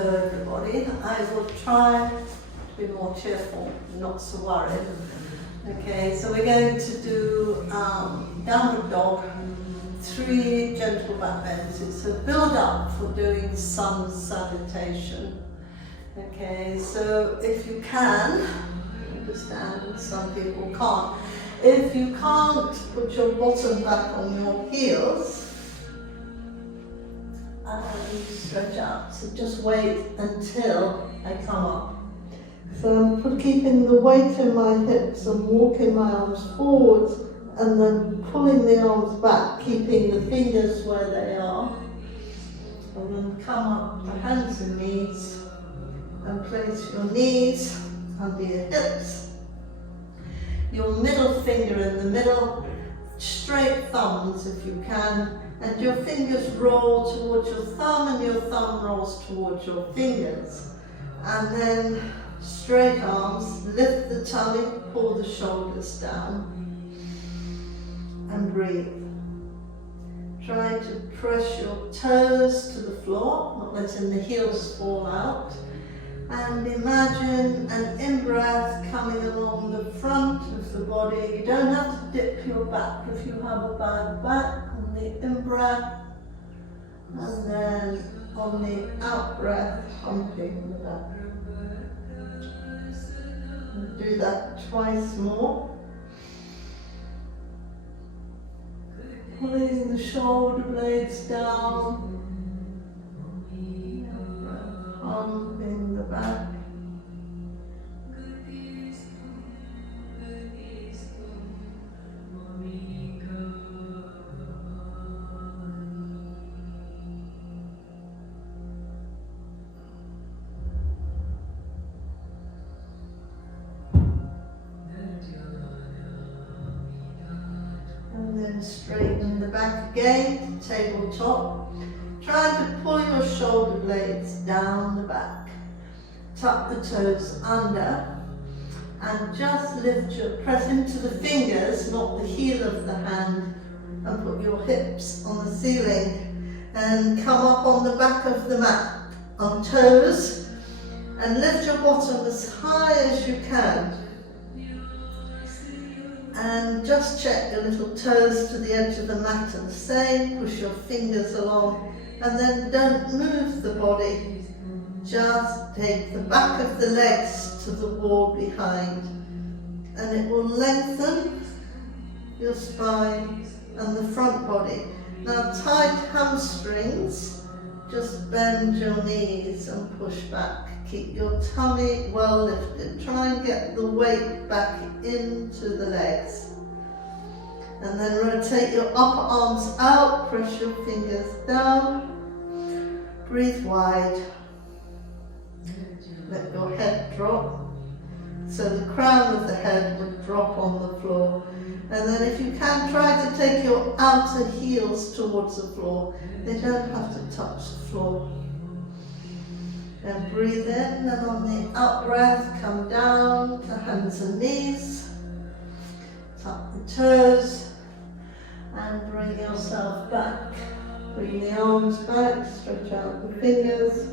the body. I will try to be more cheerful, not so worried. Okay, so we're going to do downward dog, 3 gentle back bends. It's a build up for doing sun salutation. Okay, so if you can, understand some people can't. If you can't, put your bottom back on your heels and stretch out. So just wait until I come up. So I'm keeping the weight in my hips and walking my arms forwards and then pulling the arms back, keeping the fingers where they are. And then come up to hands and knees and place your knees under your hips. Your middle finger in the middle, straight thumbs if you can, and your fingers roll towards your thumb and your thumb rolls towards your fingers. And then straight arms, lift the tummy, pull the shoulders down and breathe. Try to press your toes to the floor, not letting the heels fall out. And imagine an in-breath coming along the front of the body. You don't have to dip your back if you have a bad back on the in-breath. And then on the out-breath, humping the back. And do that twice more. Pulling the shoulder blades down. Humping the back. And then straighten the back again, tabletop. Try to pull your shoulder blades down the back. Tuck the toes under and just press into the fingers, not the heel of the hand, and put your hips on the ceiling and come up on the back of the mat on toes and lift your bottom as high as you can. And just check your little toes to the edge of the mat and the same, push your fingers along. And then don't move the body, just take the back of the legs to the wall behind and it will lengthen your spine and the front body. Now tight hamstrings, just bend your knees and push back. Keep your tummy well lifted. Try and get the weight back into the legs. And then rotate your upper arms out, press your fingers down, breathe wide, let your head drop, so the crown of the head would drop on the floor. And then if you can, try to take your outer heels towards the floor. They don't have to touch the floor. And breathe in, and on the out breath, come down to hands and knees, tuck the toes, and bring yourself back. Bring the arms back, stretch out the fingers,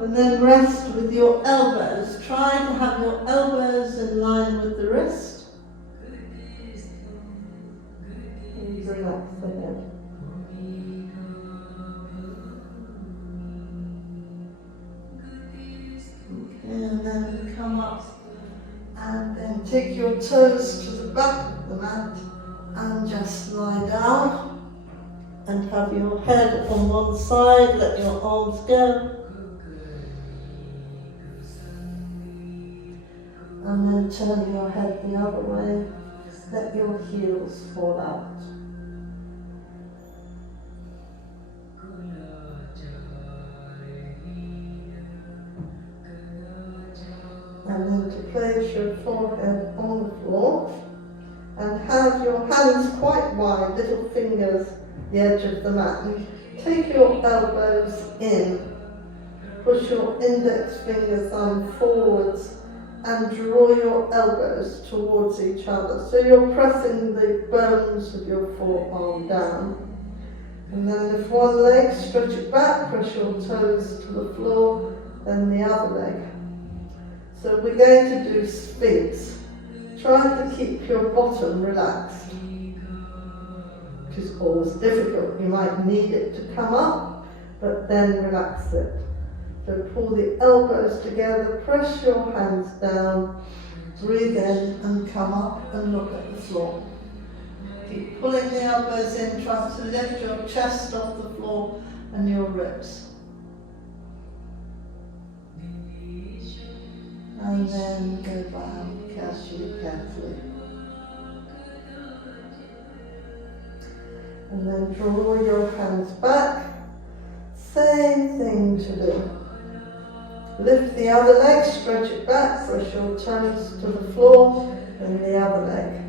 and then rest with your elbows. Try to have your elbows in line with the wrist. And relax the head. And then come up and then take your toes to the back of the mat and just lie down and have your head on one side, let your arms go, and then turn your head the other way, let your heels fall out. And then to place your forehead on the floor and have your hands quite wide, little fingers, the edge of the mat. And take your elbows in, push your index finger thumb forwards and draw your elbows towards each other. So you're pressing the bones of your forearm down. And then lift one leg, stretch it back, press your toes to the floor, then the other leg. So we're going to do sphinx. Try to keep your bottom relaxed, which is always difficult. You might need it to come up, but then relax it. So pull the elbows together, press your hands down, breathe in and come up and look at the floor. Keep pulling the elbows in, try to lift your chest off the floor and your ribs. And then go down carefully. And then draw your hands back. Same thing to do. Lift the other leg, stretch it back, press your toes to the floor, and the other leg.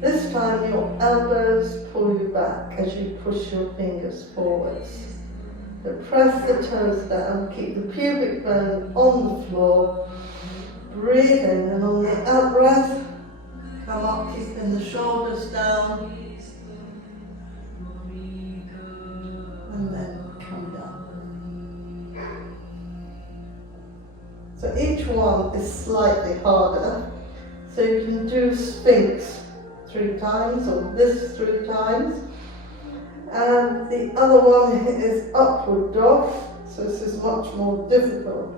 This time your elbows pull you back as you push your fingers forwards. So press the toes down, keep the pubic bone on the floor, breathe in, and on the out breath, come up keeping the shoulders down, and then come down. So each one is slightly harder, so you can do sphinx 3 times, or this 3 times. And the other one is upward dog, so this is much more difficult.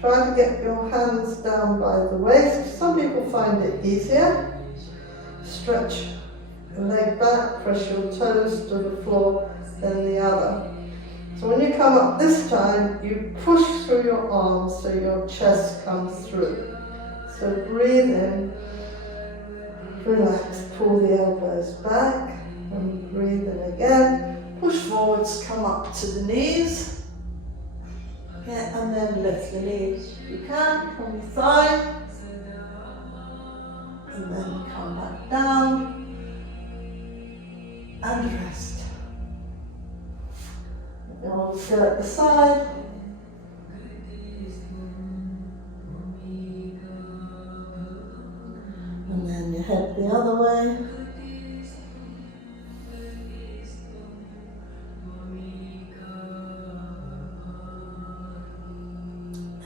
Try to get your hands down by the waist. Some people find it easier. Stretch the leg back, press your toes to the floor, then the other. So when you come up this time, you push through your arms so your chest comes through. So breathe in. Relax, pull the elbows back and breathe in again. Push forwards, come up to the knees. Yeah, and then lift the knees. You can, on your thigh. And then come back down. And rest. The arms go at the side. And then your head the other way.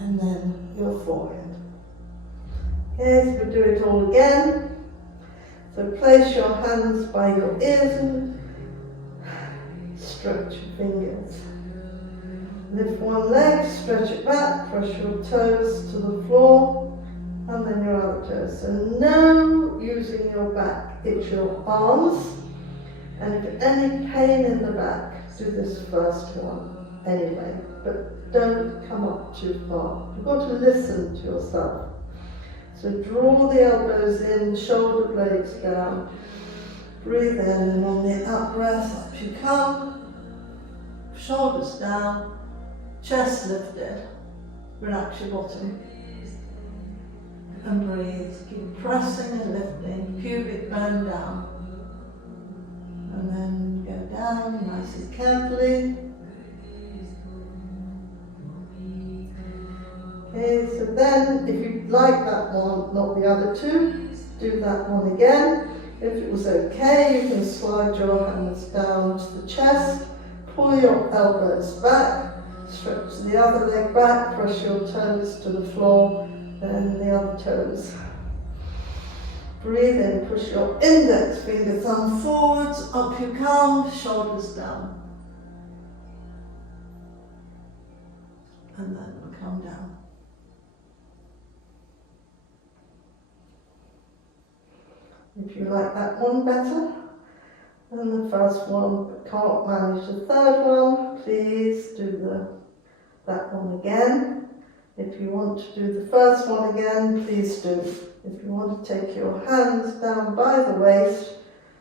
And then your forehead. Okay, so we'll do it all again. So place your hands by your ears and stretch your fingers. Lift one leg, stretch it back, press your toes to the floor. And then your other toes. So no using your back, it's your arms. And if any pain in the back, do this first one anyway. But don't come up too far. You've got to listen to yourself. So draw the elbows in, shoulder blades down. Breathe in, and on the out breath, up you come. Shoulders down, chest lifted. Relax your bottom. And breathe, keep pressing and lifting, pubic bone down. And then go down nice and carefully. Okay, so then if you like that one, not the other 2, do that one again. If it was okay, you can slide your hands down to the chest, pull your elbows back, stretch the other leg back, press your toes to the floor, and the other toes. Breathe in, push your index finger, thumb forwards, up you come, shoulders down. And then we'll come down. If you like that one better than the first one, but can't manage the third one, please do that one again. If you want to do the first one again, please do. If you want to take your hands down by the waist,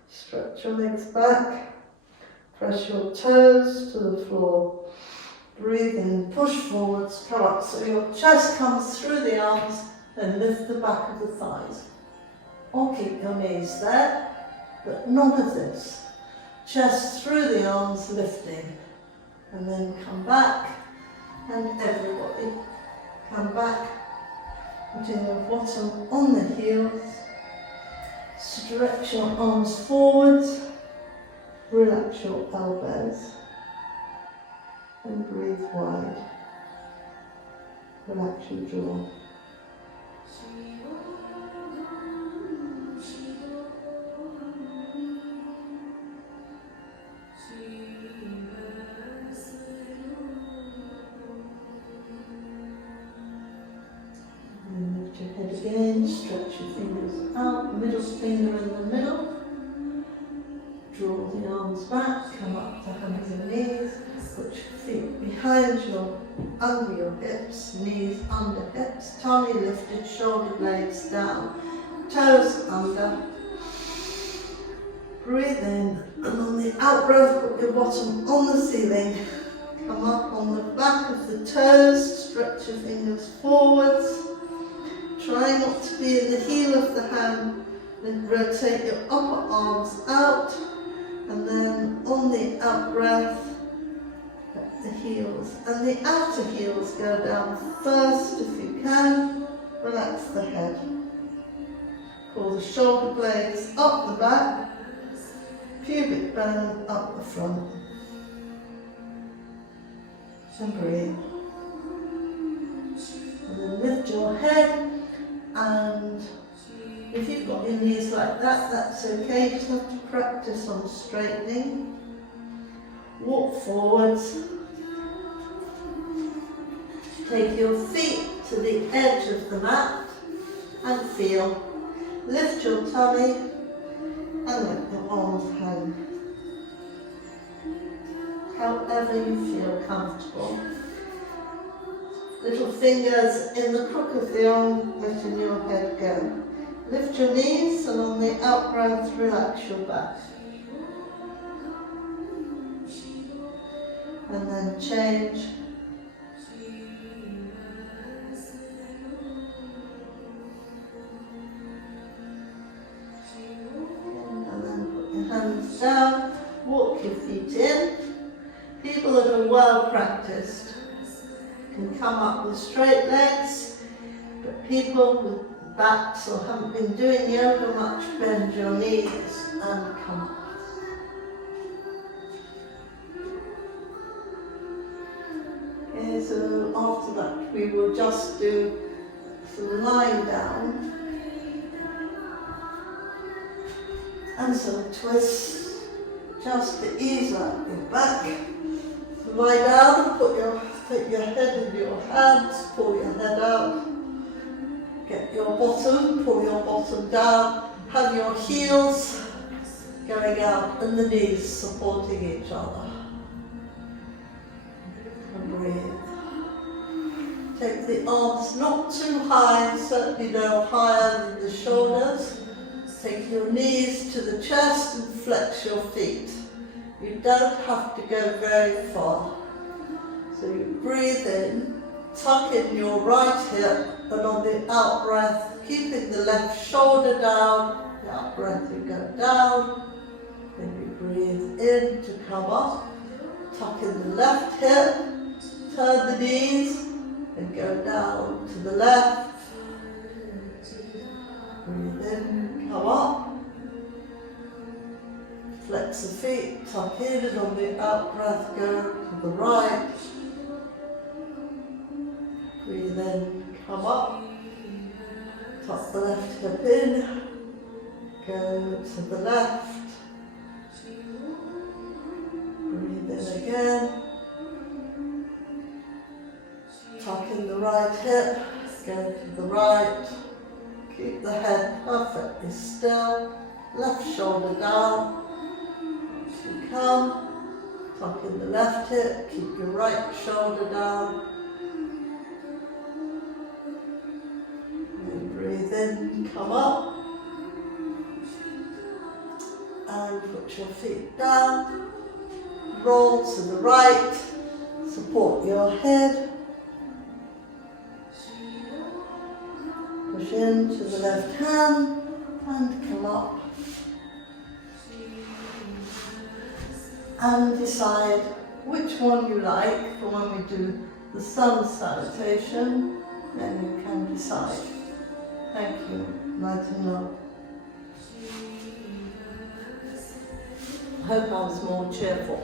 stretch your legs back, press your toes to the floor, breathe in, push forwards, come up so your chest comes through the arms, then lift the back of the thighs. Or keep your knees there, but none of this. Chest through the arms, lifting, and then come back, and everybody. Come back, putting your bottom on the heels, stretch your arms forwards, relax your elbows. and breathe wide. Relax your jaw. And lift your head again, stretch your fingers out, middle finger in the middle. Draw the arms back, come up to hands and knees, put your feet behind your, under your hips, knees under hips, tummy lifted, shoulder blades down, toes under. Breathe in, and on the out breath, put your bottom on the ceiling. Come up on the back of the toes, stretch your fingers forwards. Try not to be in the heel of the hand, then rotate your upper arms out. And then on the out breath, let the heels and the outer heels go down first if you can. Relax the head. Pull the shoulder blades up the back, pubic bone up the front. And breathe. And then lift your head, and if you've got your knees like that, that's okay. You just have to practice on straightening. Walk forwards. Take your feet to the edge of the mat and feel. Lift your tummy and let your arms hang. However you feel comfortable. Little fingers in the crook of the arm, letting your head go. Lift your knees, and on the out breath, relax your back. And then change. And then put your hands down, walk your feet in. People that are well practiced can come up with straight legs, but people with backs or haven't been doing yoga much, bend your knees and come up. Okay, so after that we will just do some lying down and some twists just to ease out your back. So lie down, take your head in your hands, pull your head out. Get your bottom, pull your bottom down, have your heels going out and the knees supporting each other. And breathe. Take the arms not too high, certainly no higher than the shoulders. Take your knees to the chest and flex your feet. You don't have to go very far. So you breathe in, tuck in your right hip, and on the out breath, keeping the left shoulder down, the out breath you go down, then you breathe in to come up, tuck in the left hip, turn the knees, and go down to the left, breathe in, come up, flex the feet, tuck in, and on the out breath go to the right, breathe in, come up, tuck the left hip in, go to the left, breathe in again, tuck in the right hip, go to the right, keep the head perfectly still, left shoulder down, you come, tuck in the left hip, keep your right shoulder down, breathe in, come up, and put your feet down, roll to the right, support your head, push into the left hand, and come up. And decide which one you like for when we do the sun salutation, then you can decide. Thank you. Light and love. I hope I was more cheerful.